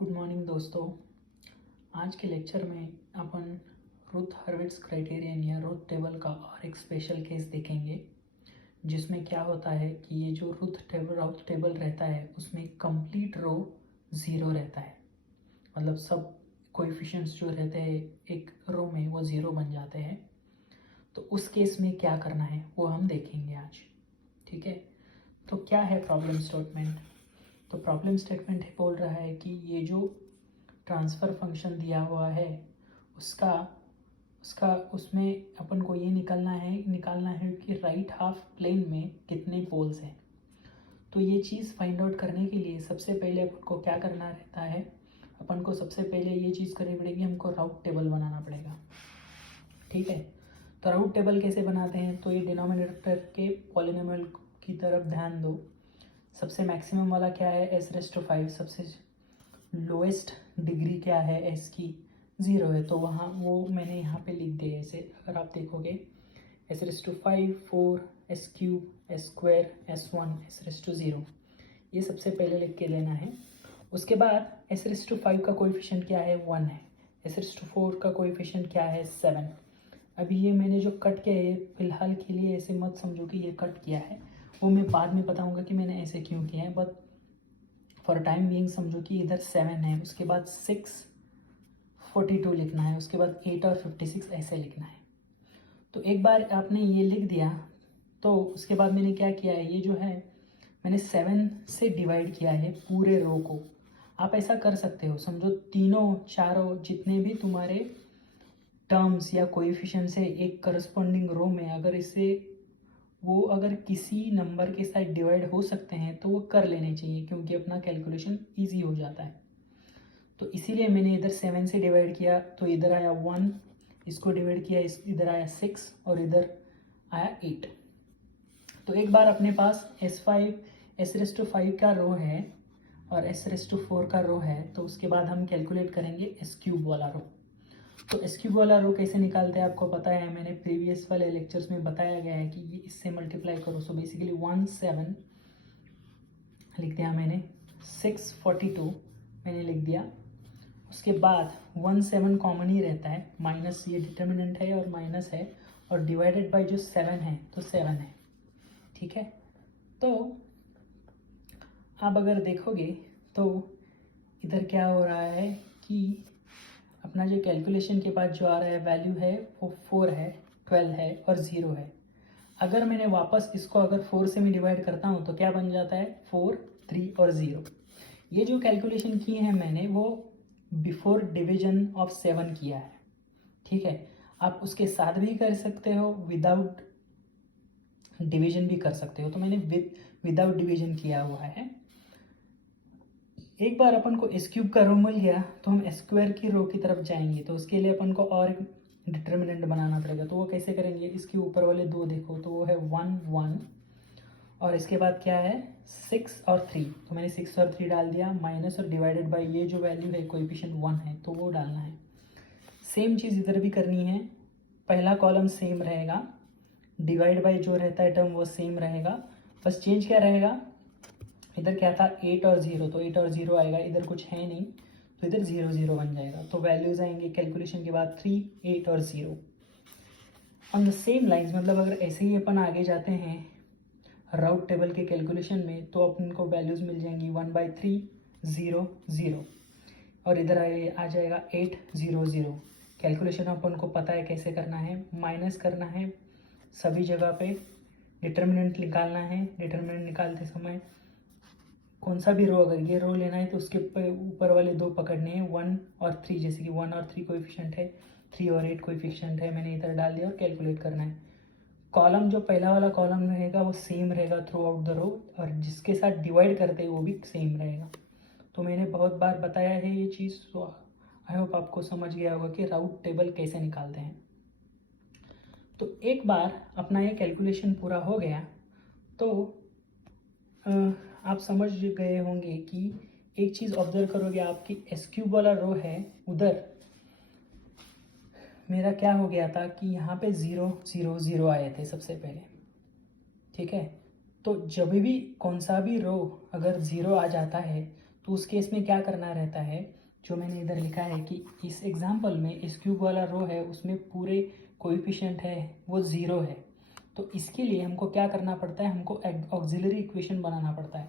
Good morning दोस्तों। आज के लेक्चर में अपन रुथ हर्विट्ज क्राइटेरियन या रुथ टेबल का और एक स्पेशल केस देखेंगे, जिसमें क्या होता है कि ये जो रुथ टेबल रहता है उसमें कंप्लीट रो ज़ीरो रहता है। मतलब सब कोएफिशिएंट्स जो रहते हैं एक रो में वो ज़ीरो बन जाते हैं। तो उस केस में क्या करना है वो हम देखेंगे आज। ठीक है, तो क्या है प्रॉब्लम स्टेटमेंट? तो प्रॉब्लम स्टेटमेंट बोल रहा है कि ये जो ट्रांसफ़र फंक्शन दिया हुआ है उसका उसका उसमें अपन को ये निकालना है कि राइट हाफ प्लेन में कितने पोल्स हैं। तो ये चीज़ फाइंड आउट करने के लिए सबसे पहले अपन को क्या करना रहता है, अपन को सबसे पहले ये चीज़ करनी पड़ेगी, हमको राउट टेबल बनाना पड़ेगा। ठीक है, तो राउट टेबल कैसे बनाते हैं? तो ये डिनोमिनेटर के पॉलिनोमियल की तरफ ध्यान दो। सबसे मैक्सिमम वाला क्या है? s⁵, सबसे लोएस्ट डिग्री क्या है s की? 0 है। तो वहाँ वो मैंने यहाँ पे लिख दिया ऐसे। अगर आप देखोगे s⁵, 4, s³ s² s1 s⁵, ये सबसे पहले लिख के लेना है। उसके बाद s⁵ का कोएफिशिएंट क्या है? 1 है। s⁴ का कोएफिशिएंट क्या है? 7। अभी ये मैंने जो कट किया है, फिलहाल के लिए ऐसे मत समझो कि ये कट किया है, वो मैं बाद में बताऊंगा कि मैंने ऐसे क्यों किया है, बट फॉर टाइम बीइंग समझो कि इधर 7 है, उसके बाद 6 42 लिखना है, उसके बाद 8 और 56 ऐसे लिखना है। तो एक बार आपने ये लिख दिया तो उसके बाद मैंने क्या किया है, ये जो है मैंने 7 से डिवाइड किया है पूरे रो को। आप ऐसा कर सकते हो, समझो तीनों चारों जितने भी तुम्हारे टर्म्स या कोएफिशिएंट्स है एक करस्पॉन्डिंग रो में, अगर किसी नंबर के साथ डिवाइड हो सकते हैं तो वो कर लेने चाहिए, क्योंकि अपना कैलकुलेशन ईजी हो जाता है। तो इसीलिए मैंने इधर 7 से डिवाइड किया, तो इधर आया 1, इसको डिवाइड किया, इधर आया 6 और इधर आया 8। तो एक बार अपने पास s⁵ का रो है और s⁴ का रो है, तो उसके बाद हम कैलकुलेट करेंगे s³ वाला रो। तो s³ वाला रो कैसे निकालते हैं आपको पता है, मैंने प्रीवियस वाले लेक्चर्स में बताया गया है कि ये इससे मल्टीप्लाई करो। सो बेसिकली 17 लिख दिया मैंने, 642 मैंने लिख दिया। उसके बाद 17 कॉमन ही रहता है, माइनस ये डिटर्मिनेंट है और माइनस है, और डिवाइडेड बाय जो 7 है तो 7 है। ठीक है, तो आप अगर देखोगे तो इधर क्या हो रहा है कि अपना जो कैलकुलेशन के बाद जो आ रहा है वैल्यू है वो 4 है, 12 है और 0 है। अगर मैंने वापस इसको अगर 4 से मैं डिवाइड करता हूँ तो क्या बन जाता है? 4, 3 और 0। ये जो कैलकुलेशन की है मैंने वो बिफोर डिवीजन ऑफ 7 किया है। ठीक है, आप उसके साथ भी कर सकते हो, विदाउट डिवीजन भी कर सकते हो। तो मैंने विदाउट डिवीजन किया हुआ है। एक बार अपन को s³ का रो मिल गया तो हम s² की रो की तरफ जाएंगे, तो उसके लिए अपन को और एक डिटर्मिनेंट बनाना पड़ेगा। तो वो कैसे करेंगे? इसके ऊपर वाले दो देखो, तो वो है 1 1 और इसके बाद क्या है? 6 और 3। तो मैंने 6 और 3 डाल दिया, माइनस और डिवाइडेड बाय ये जो वैल्यू है कोएफिशिएंट 1 है तो वो डालना है। सेम चीज़ इधर भी करनी है, पहला कॉलम सेम रहेगा, डिवाइड बाय जो रहता है टर्म वो सेम रहेगा, बस चेंज क्या रहेगा? इधर क्या था? 8 और 0, तो 8 और 0 आएगा, इधर कुछ है नहीं तो इधर 0 0 बन जाएगा। तो वैल्यूज आएंगे कैलकुलेशन के बाद 3, 8 और 0 ऑन द सेम लाइन्स। मतलब अगर ऐसे ही अपन आगे जाते हैं राउट टेबल के कैलकुलेशन में तो अपन को वैल्यूज मिल जाएंगी 1/3 0 0 और इधर आ जाएगा 8 0 0। कैलकुलेशन अपन को पता है कैसे करना है, माइनस करना है सभी जगह पे, डिटर्मिनेंट निकालना है। डिटर्मिनेंट निकालते समय कौन सा भी रो, अगर ये रो लेना है तो उसके ऊपर वाले दो पकड़ने हैं 1 और 3, जैसे कि 1 और 3 कोएफिशिएंट है, 3 और 8 कोएफिशिएंट है, मैंने इधर डाल दिया और कैलकुलेट करना है। कॉलम जो पहला वाला कॉलम रहेगा वो सेम रहेगा थ्रू आउट द रो, और जिसके साथ डिवाइड करते हैं वो भी सेम रहेगा। तो मैंने बहुत बार बताया है ये चीज़, तो आई होप आपको समझ गया होगा कि राउट टेबल कैसे निकालते हैं। तो एक बार अपना ये कैलकुलेशन पूरा हो गया तो आप समझ गए होंगे कि एक चीज़ ऑब्जर्व करोगे, आपकी s³ वाला रो है, उधर मेरा क्या हो गया था कि यहाँ पे 0 0 0 आए थे सबसे पहले। ठीक है, तो जब भी कौन सा भी रो अगर 0 आ जाता है तो उस केस में क्या करना रहता है, जो मैंने इधर लिखा है कि इस एग्जाम्पल में इस क्यूब वाला रो है उसमें पूरे कोएफिशिएंट है वो 0 है। तो इसके लिए हमको क्या करना पड़ता है, हमको ऑक्सिलरी इक्वेशन बनाना पड़ता है।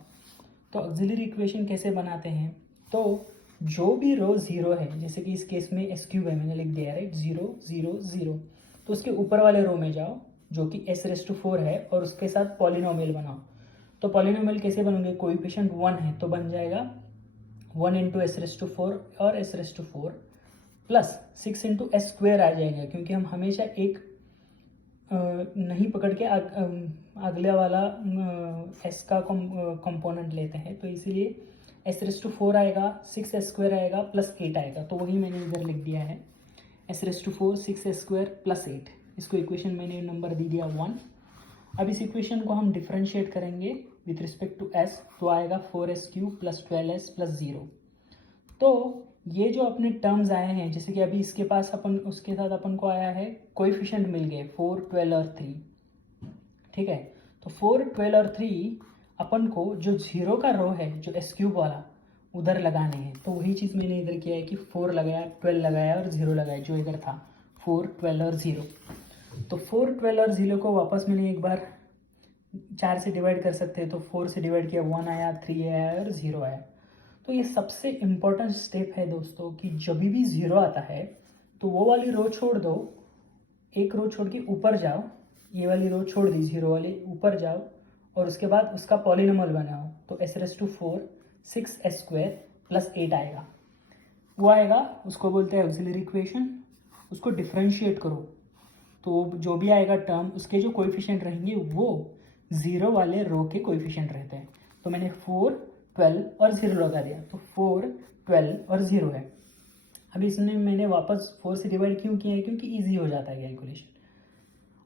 तो ऑक्सिलरी इक्वेशन कैसे बनाते हैं, तो जो भी रो 0 है, जैसे कि इस केस में एस क्यूब है, मैंने लिख दिया राइट 0 0 0, तो उसके ऊपर वाले रो में जाओ जो कि s⁴ है और उसके साथ पॉलिनोमियल बनाओ। तो पॉलिनोमियल कैसे बनोगे, कोएफिशिएंट 1 है तो बन जाएगा 1 इंटू s⁴ और s⁴ plus 6 into s square आ जाएगा, क्योंकि हम हमेशा एक नहीं पकड़ के अगले वाला s का कंपोनेंट लेते हैं, तो इसीलिए s⁴ आएगा, 6s² आएगा प्लस 8 आएगा। तो वही मैंने इधर लिख दिया है s⁴ 6s² प्लस 8। इसको इक्वेशन मैंने नंबर दे दिया 1। अब इस इक्वेशन को हम डिफरेंशिएट करेंगे विथ रिस्पेक्ट टू s, तो आएगा 4s³ प्लस 12s प्लस 0। तो ये जो अपने टर्म्स आए हैं, जैसे कि अभी इसके पास अपन उसके साथ अपन को आया है कोएफिशिएंट मिल गए 4, 12 और 3, ठीक है। तो 4, 12 और 3 अपन को जो 0 का रो है जो s³ वाला उधर लगाने हैं। तो वही चीज़ मैंने इधर किया है कि 4 लगाया, 12 लगाया और 0 लगाया, जो इधर था 4, 12 और 0। तो 4, 12 और 0 को वापस मैंने एक बार 4 से डिवाइड कर सकते हैं, तो 4 से डिवाइड किया 1 आया, 3 आया और 0 आया। तो ये सबसे इम्पोर्टेंट स्टेप है दोस्तों कि जब भी 0 आता है तो वो वाली रो छोड़ दो, एक रो छोड़ के ऊपर जाओ, ये वाली रो छोड़ दी 0 वाली, ऊपर जाओ और उसके बाद उसका पॉलिनोमियल बनाओ। तो s⁴ 6s² प्लस 8 आएगा, वो आएगा, उसको बोलते हैं ऑक्सिलरी इक्वेशन। उसको डिफरेंशिएट करो तो जो भी आएगा टर्म, उसके जो कोएफिशिएंट रहेंगे वो 0 वाले रो के कोएफिशिएंट रहते हैं। तो मैंने 4, 12 और 0 लगा दिया, तो 4, 12 और 0 है। अभी इसमें मैंने वापस 4 से डिवाइड क्यों किया है, क्योंकि ईजी हो जाता है कैलकुलेशन।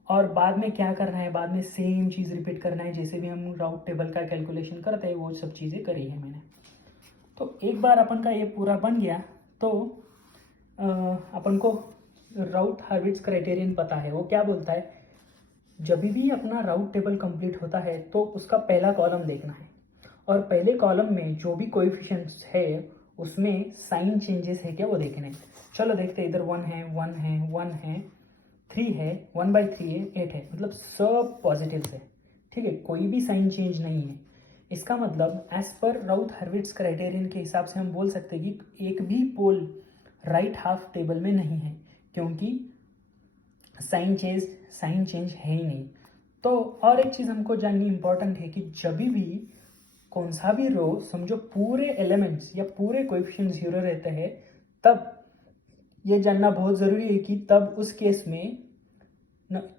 और बाद में क्या करना है, बाद में सेम चीज़ रिपीट करना है, जैसे भी हम राउट टेबल का कैलकुलेशन करते हैं वो सब चीज़ें करी है मैंने। तो एक बार अपन का ये पूरा बन गया तो अपन को राउट हर्विट्ज क्राइटेरियन पता है। वो क्या बोलता है, जब भी अपना राउट टेबल कंप्लीट होता है तो उसका पहला कॉलम देखना है और पहले कॉलम में जो भी कोएफिशिएंट्स है उसमें साइन चेंजेस है क्या वो देखने हैं। चलो देखते हैं, इधर 1 है, 1 है, 1 है, 3 है, 1/3 है, 8 है, मतलब सब पॉजिटिव्स है, ठीक है, कोई भी साइन चेंज नहीं है। इसका मतलब एज पर राउट हर्विट्ज क्राइटेरियन के हिसाब से हम बोल सकते हैं कि एक भी पोल राइट हाफ टेबल में नहीं है, क्योंकि साइन चेंज है ही नहीं। तो और एक चीज़ हमको जाननी इंपॉर्टेंट है कि जब भी कौन सा भी रो समझो पूरे एलिमेंट्स या पूरे कोएफिशिएंट 0 रहते हैं, तब ये जानना बहुत ज़रूरी है कि तब उस केस में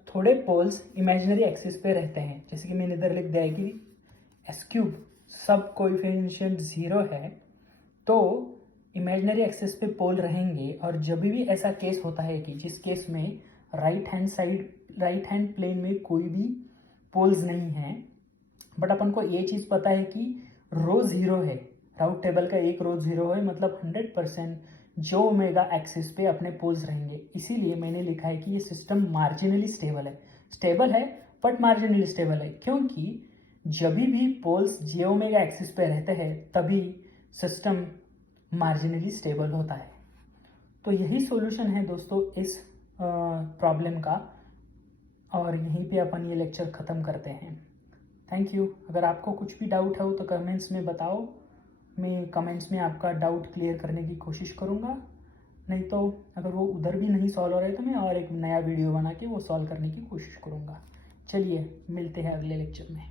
थोड़े पोल्स इमेजिनरी एक्सिस पे रहते हैं। जैसे कि मैंने इधर लिख दिया है कि s³ सब कोएफिशिएंट 0 है तो इमेजिनरी एक्सिस पे पोल रहेंगे। और जब भी ऐसा केस होता है कि जिस केस में राइट हैंड प्लेन में कोई भी पोल्स नहीं है, बट अपन को ये चीज़ पता है कि रो 0 है, राउट टेबल का एक रो 0 है, मतलब 100% जो ओमेगा एक्सिस पे अपने पोल्स रहेंगे। इसीलिए मैंने लिखा है कि ये सिस्टम मार्जिनली स्टेबल है बट मार्जिनली स्टेबल है, क्योंकि जब भी पोल्स जे ओमेगा एक्सिस पे रहते हैं तभी सिस्टम मार्जिनली स्टेबल होता है। तो यही सॉल्यूशन है दोस्तों इस प्रॉब्लम का, और यहीं पे अपन ये लेक्चर ख़त्म करते हैं। Thank you. अगर आपको कुछ भी डाउट हो तो कमेंट्स में बताओ, मैं कमेंट्स में आपका डाउट क्लियर करने की कोशिश करूँगा। नहीं तो अगर वो उधर भी नहीं सॉल्व हो रहा है तो मैं और एक नया वीडियो बना के वो सॉल्व करने की कोशिश करूँगा। चलिए मिलते हैं अगले लेक्चर में।